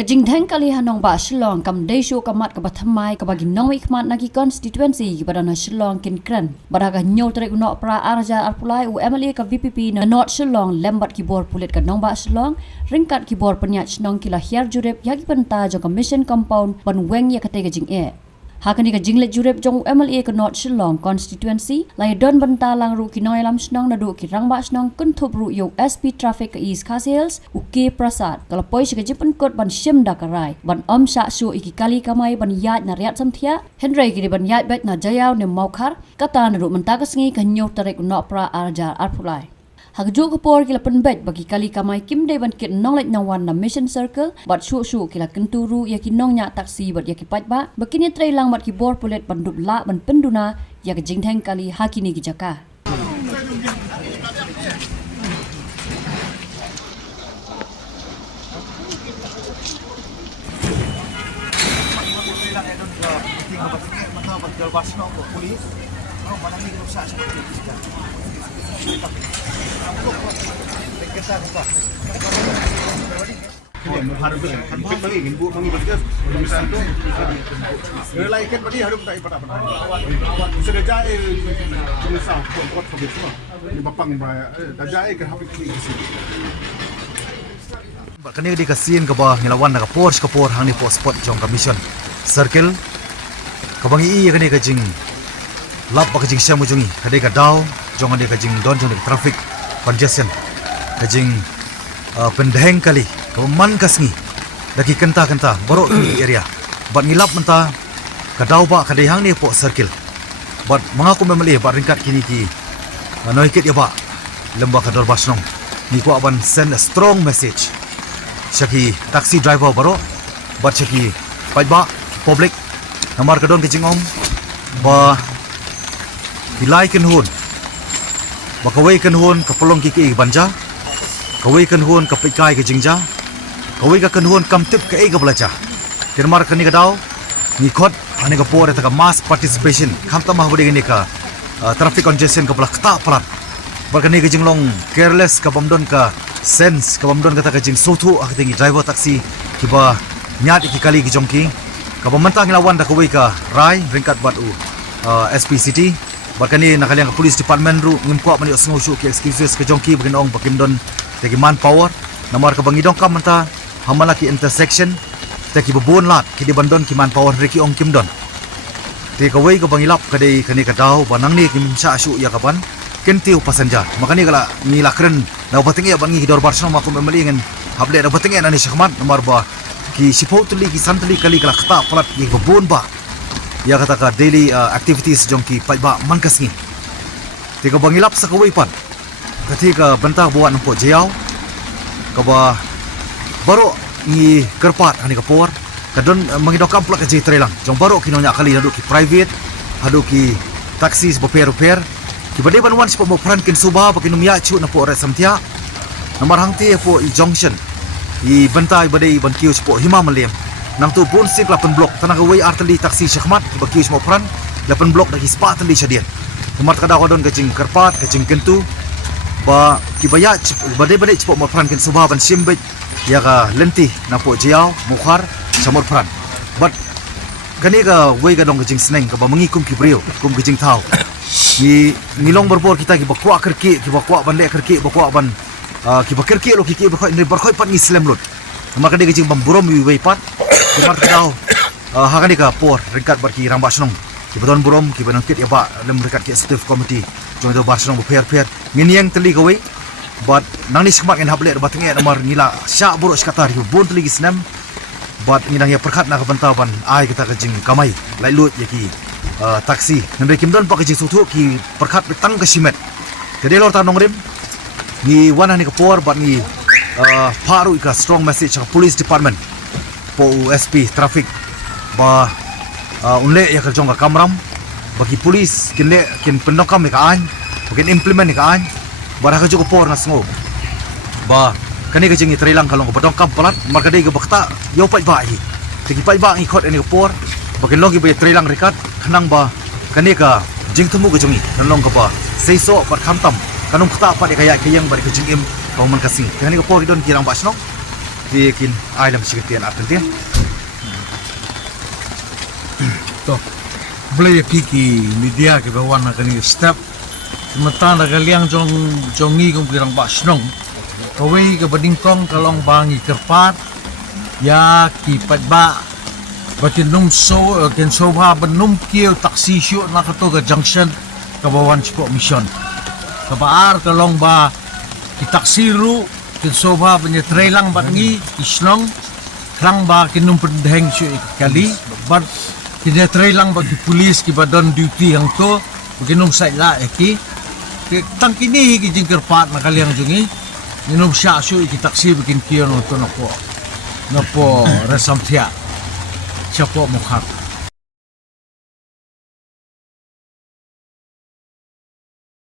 Kajing dheng kali hanong ba Shillong kam desho kamat ka bathamai ka bagi nong ikmat nagi constituency kepada na Shillong kin kren baraga nyol trek no pra arja arpulai u MLA ka VPP na North Shillong lembat kibor pulit ka nong ba Shillong ringkat kibor penyat nong kila hiar jurep yagi penta jo ka mission compound ban weng ya kate kajing e hakani ka jinglet jurep jong MLA ka North Shillong constituency lai don banta lang ru kinoi lam snong na du ki rangba snong kuntup ru yo SP traffic ka East Khasils uke prasad kalau poi ka jipen kot ban shim da karai ban om sha su iki kali kamai ban yat na riat samthia Henry ki ban yat bet na jayaw ne maukhar kata na ru menta ka sngi ka nyo tarek no pra arjar arpulai Hagju kapor kila penbet bagi kali kamai kim day ban kit nong let nawan na mission circle bat shu kila kenturu ya ki nong nya taksi bat ya ki patba bakini trailang bat ki bor pulet ban dubla ban penduna ya ki jingtheng kali hakini ki jaka Kani di kasihin ke bawah ngelawan nak kapor hang ni pos spot jong commission circle kabangi i kani kajing lap kajing syamu jongi kade ka daw jong ade kajing don jong traffic congestion kajing pendeheng kali kaman kasngi lagi kenta borok di area bat ngilap menta ka daw ba kade hang ni pos circle bat mengaku memeli bat ringkat kini ki noikit ya ba lembah ka dorbasnong ni ko aban send a strong message Syaki taksi driver baru bat syaki pajba public namar kadon kejing om ba hilai ken hun ba kawai ken hun ka polong kiki banja kawai ken hun ka pikai ke jingja kawai ka ken hun kam tip ka ega belaja kirmar kani ka daw ni khot ani ka por ta ka mass participation kham ta mah bode ni ka traffic congestion ka bla kta palat ba kani ke jinglong careless ka bamdon ka sense kabamdon kata kajing sotu akatingi driver taksi kiba nyat iki kali ki jongki kabamanta ngilawan da kawai ka rai ringkat batu SPCT bakani nakaliang ka police department ru ngimko mani osngo shu ki excuses ka jongki bagin ong bakimdon tegi manpower namar ka bangidong ka manta hamala ki intersection tegi bebon lat ki di bandon ki manpower reki ong kimdon te kawai ka bangilap kadai kani ka daw banang ni kimsha shu ya kapan kentiu passenger makani kala ni lakren na batinge bangi hidor barsno makum emelingen hable na batinge nani syakmat nomor ba ki sipotli ki santli kali kala khata palat ki bebon ba ya kata ka daily activities jongki pajba mankasngi tiga bangilap sakawai pan ketika bentah buat nampo jayau kaba baru ni kerpat hani kapor kadon mangidokam plak ji trelang jong baru kinonya kali hadu ki private hadu ki taxi repair Kibade ban wan sipo mo pran kin suba pakin numya chu na po re samtia namar hangti po I junction I bantai bade ban kiu sipo hima malem nang tu pun sik 8 blok tanang away arteli taksi syakmat ba kiu mo pran 8 blok dagi spa teli syadian namar kada kodon kajing kerpat kajing kentu ba kibaya bade sipo mo pran kin suba ban simbet ya ka lenti na po jiao mukhar samor pran but kani ka way ka dong kajing sneng ka ba mangikum kibriyo kum kajing tau ni nilong berbor kita ki bakwa kerki ki bakwa ban le kerki bakwa ban ki bakerki lo ki bakwa ni berkhoi pat ni slam lot maka de jing bamburom wi wei pat ki mar kadau hakani ka por ringkat bar ki ramba snong ki bodon burom ki banang kit ya ba lem ringkat ki executive committee jong do bar snong per nginiang teli ka wei but nang ni smak en hable ba tenge nomor ngila sya buro skatar ki bon teli ki snam but ngidang ya perkhat na ka bantaban ai kita ka jing kamai lai lut ya ki taksi nandai kimdon pak kecil sutu ki perkat petang ke simet jadi lor tanong rim ni wana ni kapor bat ni paru ika strong message ke police department po USP traffic ba unle ya kerjong ka kamram bagi police kinle kin pendokam ka an bakin implement ka an bara ka jugo por na sngo ba kani ka jingi trilang kalong ko pendokam palat marka dei ka bakta yo pai ba hi tigi pai ba ngi khot ani kapor bakin logi be trilang rekat kanang ba kani ka jing temu ke jongi kanong ka ba seiso pat khamtam kanong khata pat kaya kayang bari ke jingim kauman kasing kani ka por don kirang basno Tikin ailam sikitian atin dia. To boleh kiki media ke bawan nak ni step sementara kalian jongi kong pirang basnong kawai ke badingkong kalong bangi kerpat ya kipat ba batin nung ken soba benum kieu taksi syu nak to ke junction ke bawan Cipok Mission kabar kalong ba ki taksi ru ken soba punya trailang bangi isnong krang ba kinum pendeng syu kali bar kini try lang bagi polis ki badon duty yang to beginum sai la eki tang kini ki jingker pat na kaliang jungi minum sya syu ki taksi bikin kion to nopo resam tia siapa mukhat